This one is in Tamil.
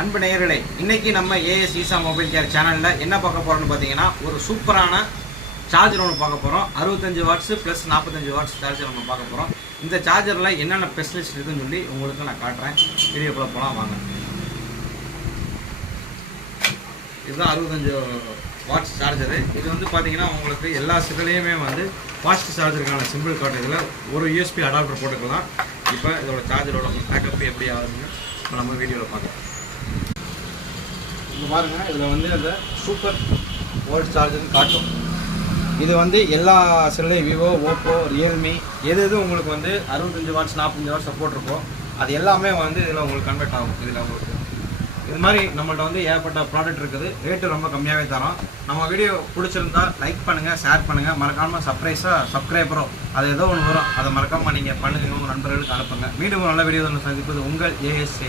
அன்பு நேயர்களே, இன்னைக்கு நம்ம ஏஎஸ் ஈசா மொபைல் கேர் சேனலில் என்ன பார்க்க போகிறோம்னு பார்த்தீங்கன்னா, ஒரு சூப்பரான சார்ஜர் ஒன்று பார்க்க போகிறோம். 65 வாட்ஸு ப்ளஸ் 45 வாட்ஸ் சார்ஜர் நம்ம பார்க்க போகிறோம். இந்த சார்ஜரில் என்னென்ன ஸ்பெஷலிஸ்ட் இருக்குன்னு சொல்லி உங்களுக்கு நான் காட்டுறேன். வீடியோக்குள்ளே போகலாம் வாங்க. இதுதான் 65 வாட்ஸ் சார்ஜரு. இது வந்து பார்த்தீங்கன்னா உங்களுக்கு எல்லா சிலையுமே வந்து ஃபாஸ்ட் சார்ஜருக்கான சிம்பிள் காட்டுறதுல ஒரு யூஎஸ்பி அடாப்டர் போட்டுக்கலாம். இப்போ இதோட சார்ஜரோட பேக்கப் எப்படி ஆகுதுன்னு நம்ம வீடியோவில் பார்க்கலாம். இங்கே பாருங்கள், இதில் வந்து அந்த சூப்பர் வோல்ட் சார்ஜர்னு காட்டும். இது வந்து எல்லா செல்லையும் விவோ, ஓப்போ, ரியல்மி எது உங்களுக்கு வந்து 65 வாட்ஸ் 45 வாட்ஸ் சப்போர்ட் இருக்கோ அது எல்லாமே வந்து இதில் உங்களுக்கு கன்வெர்ட் ஆகும். இதில் உங்களுக்கு இது மாதிரி நம்மள்ட்ட வந்து ஏகப்பட்ட ப்ராடக்ட் இருக்குது. ரேட்டு ரொம்ப கம்மியாகவே தரோம். நம்ம வீடியோ பிடிச்சிருந்தா லைக் பண்ணுங்கள், ஷேர் பண்ணுங்கள். மறக்காமல் சப்ஸ்கிரைபரோ அது ஏதோ ஒன்று வரும், அதை மறக்காமல் நீங்கள் பண்ணுங்கள், உங்கள் நண்பர்களுக்கு அனுப்புங்க. மீண்டும் நல்ல வீடியோ ஒன்று சந்திப்பது உங்கள் ஏஎஸ்ஏ.